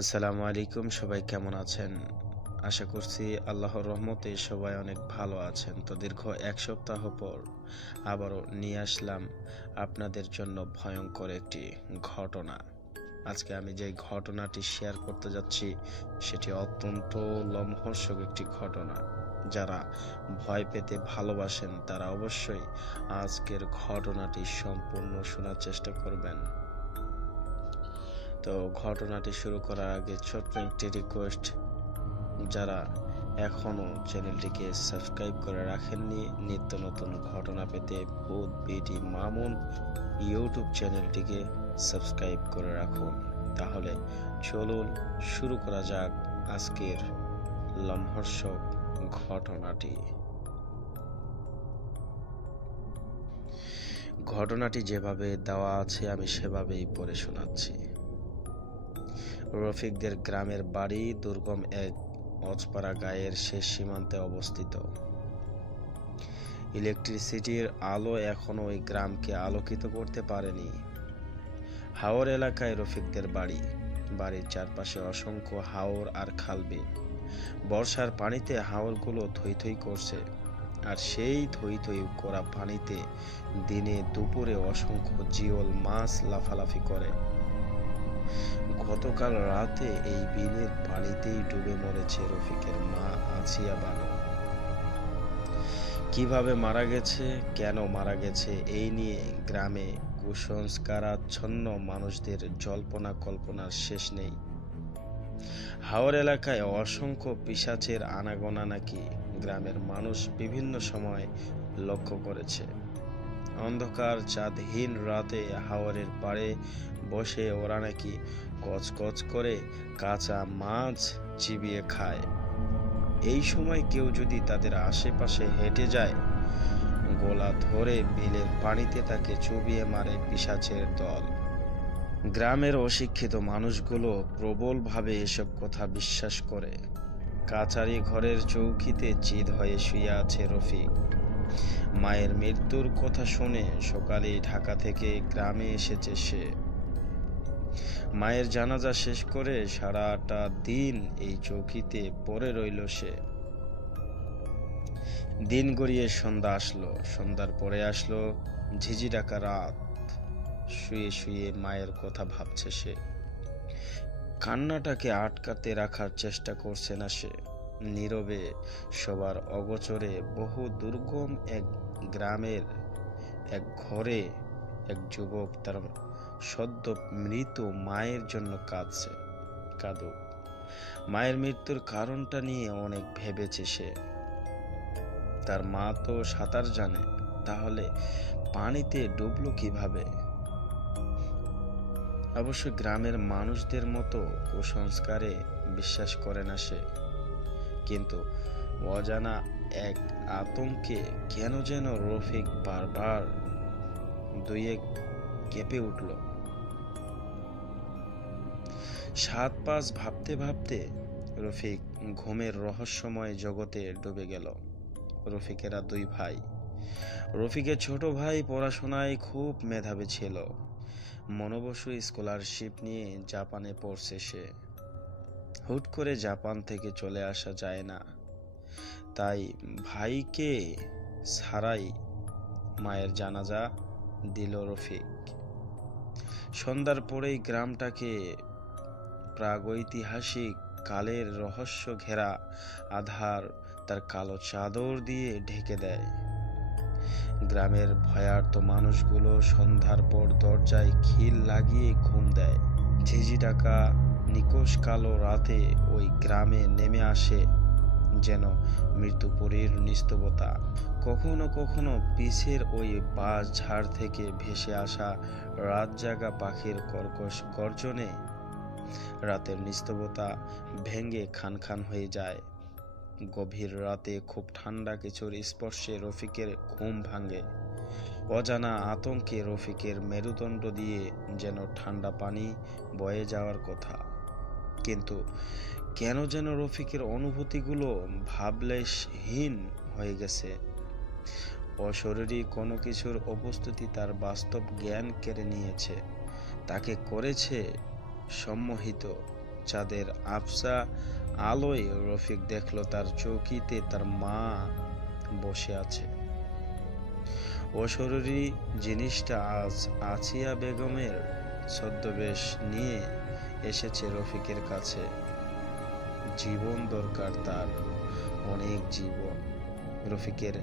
আসসালামু আলাইকুম। সবাই কেমন আছেন? আশা করছি আল্লাহর রহমতে সবাই অনেক ভালো আছেন। তো দীর্ঘ ১ সপ্তাহ পর আবারও নিয়ে আসলাম আপনাদের জন্য ভয়ংকর একটি ঘটনা। আজকে আমি যে ঘটনাটি শেয়ার করতে যাচ্ছি সেটি অত্যন্ত লোমহর্ষক একটি ঘটনা। যারা ভয় পেতে ভালোবাসেন তারা অবশ্যই আজকের ঘটনাটি সম্পূর্ণ শোনার চেষ্টা করবেন। তো ঘটনাটি শুরু করার আগে ছোট্ট একটি রিকোয়েস্ট, যারা এখনও চ্যানেলটিকে সাবস্ক্রাইব করে রাখেননি, নিত্য নতুন ঘটনা পেতে ভূত বিডি মামুন ইউটিউব চ্যানেলটিকে সাবস্ক্রাইব করে রাখুন। তাহলে চলুন শুরু করা যাক আজকের লোমহর্ষক ঘটনাটি। ঘটনাটি যেভাবে দেওয়া আছে আমি সেভাবেই পড়ে শোনাচ্ছি। রফিকদের গ্রামের বাড়ি দুর্গম এক অজপাড়া গাঁয়ের শেষ সীমান্তে অবস্থিত। ইলেকট্রিসিটির আলো এখনো ওই গ্রামকে আলোকিত করতে পারেনি। হাওর এলাকায় রফিকদের বাড়ি। বাড়ির চারপাশে অসংখ্য হাওর আর খালবিল। বর্ষার পানিতে হাওরগুলো থই থই করছে, আর সেই থই থই করা পানিতে দিনে দুপুরে অসংখ্য জিওল মাছ লাফালাফি করে। গতকাল রাতে এই বিলের পানিতেই ডুবে মরেছে রফিকের মা আছিয়া বানু। কিভাবে মারা গেছে, কেন মারা গেছে, এই নিয়ে গ্রামে কুসংস্কারাচ্ছন্ন মানুষদের জল্পনা কল্পনার শেষ নেই। হাওর এলাকায় অসংখ্য পিশাচের আনাগোনা নাকি গ্রামের মানুষ বিভিন্ন সময় লক্ষ্য করেছে। অন্ধকার চাঁদহীন রাতে হাওরের পাড়ে বসে ওরা নাকি কচকচ করে কাঁচা মাছ চিবিয়ে খায়। এই সময় কেউ যদি তাদের আশেপাশে হেঁটে যায়, গলা ধরে বিলের পানিতে তাকে চুবিয়ে মারে পিশাচের দল। গ্রামের অশিক্ষিত মানুষগুলো প্রবলভাবে এসব কথা বিশ্বাস করে। কাচারি ঘরের চৌকিতে চিত হয়ে শুয়ে আছে রফিক। মায়ের মৃত্যুর কথা শুনে সকালে ঢাকা থেকে গ্রামে এসেছে সে। মায়ের জানাজা শেষ করে সারাটা দিন এই চৌকিতে পড়ে রইল সে। দিন গড়িয়ে সন্ধ্যা আসলো, সন্ধ্যার পরে আসলো ঝিঝি ডাকা রাত। শুয়ে শুয়ে মায়ের কথা ভাবছে সে। কান্নাটাকে আটকাতে রাখার চেষ্টা করছে না সে। নীরবে সবার অগোচরে বহু দুর্গম এক গ্রামের এক ঘরে এক যুবক তার সদ্য মৃত মায়ের জন্য কাঁদছে। কাঁদুক, মায়ের মৃত্যুর কারণটা নিয়ে অনেক ভেবেছে সে। তার মা তো সাঁতার জানে, তাহলে পানিতে ডুবলো কিভাবে? অবশ্য গ্রামের মানুষদের মতো কুসংস্কারে বিশ্বাস করে না সে, কিন্তু অজানা এক আতঙ্কে কেন যেন রফিক বারবার দুয়ে কেঁপে উঠল। ৭-৫ ভাবতে ভাবতে রফিক ঘুমের রহস্যময় জগতে ডুবে গেল। রফিকেরা 2 ভাই। রফিকের ছোট ভাই পড়াশোনায় খুব মেধাবী ছিল। মনোবসু স্কলারশিপ নিয়ে জাপানে পড়ছে সে। হুট করে জাপান থেকে চলে আসা যায় না, তাই ভাইকে ছাড়াই মায়ের জানাজা দিল রফিক। সন্ধ্যার পরেই গ্রামটাকে প্রাগৈতিহাসিক কালের রহস্য ঘেরা আধার তার কালো চাদর দিয়ে ঢেকে দেয়। গ্রামের ভয়ার্ত মানুষগুলো সন্ধ্যার পর দরজায় খিল লাগিয়ে ঘুম দেয়। ঝিঝি ডাকা নিকোষ কালো রাতে ওই গ্রামে নেমে আসে যেন মৃত্যুপুরীর নিস্তবতা। কখনো কখনো পিছের ওই বাঁশ ঝাড় থেকে ভেসে আসা রাত জাগা পাখির কর্কশ গর্জনে রাতের নিস্তবতা ভেঙে খান খান হয়ে যায়। গভীর রাতে খুব ঠান্ডা কিছুর স্পর্শে রফিকের ঘুম ভাঙে। অজানা আতঙ্কে রফিকের মেরুদণ্ড দিয়ে যেন ঠান্ডা পানি বয়ে যাওয়ার কথা, কিন্তু কেন যেন রফিকের অনুভূতিগুলো ভাবলেশহীন হয়ে গেছে। অশরীরী কোনো কিছুর উপস্থিতি তার বাস্তব জ্ঞান কেড়ে নিয়েছে, তাকে করেছে সম্মোহিত। চাঁদের আবছা আলোয় রফিক দেখলো তার চৌকিতে তার মা বসে আছে। অশরীরী জিনিসটা আজ আছিয়া বেগমের ছদ্মবেশ নিয়ে এসেছে রফিকের কাছে। জীবন দরকার তার, অনেক জীবন। রফিকের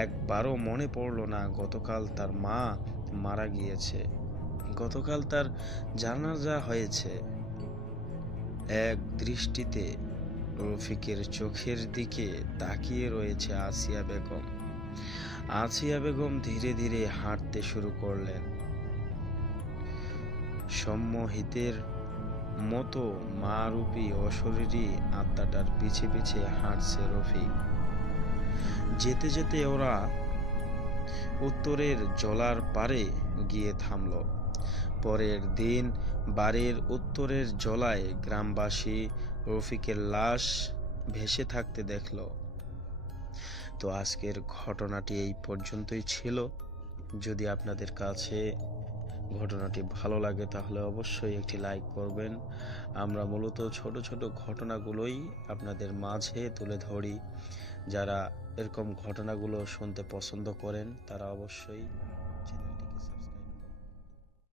একবারও মনে পড়ল না গতকাল তার মা মারা গিয়েছে, গতকাল তার জানাজা হয়েছে। এক দৃষ্টিতে রফিকের চোখের দিকে তাকিয়ে রয়েছে আসিয়া বেগম। আসিয়া বেগম ধীরে ধীরে হাঁটতে শুরু করলেন। সম্মোহিতের মতো মা রূপী অশরীরী আত্মাটার পিছে পিছে হাঁটছে রফিক। যেতে যেতে ওরা উত্তরের জলার পারে গিয়ে থামল। পরের দিন বাড়ির উত্তরের জলায় গ্রামবাসী রফিকের লাশ ভেসে থাকতে দেখল। তো আজকের ঘটনাটি এই পর্যন্তই ছিল। যদি আপনাদের কাছে ঘটনাটি ভালো লাগে তাহলে অবশ্যই একটি লাইক করবেন। আমরা মূলত ছোট ছোট ঘটনাগুলোই আপনাদের মাঝে তুলে ধরি। যারা এরকম ঘটনাগুলো শুনতে পছন্দ করেন তারা অবশ্যই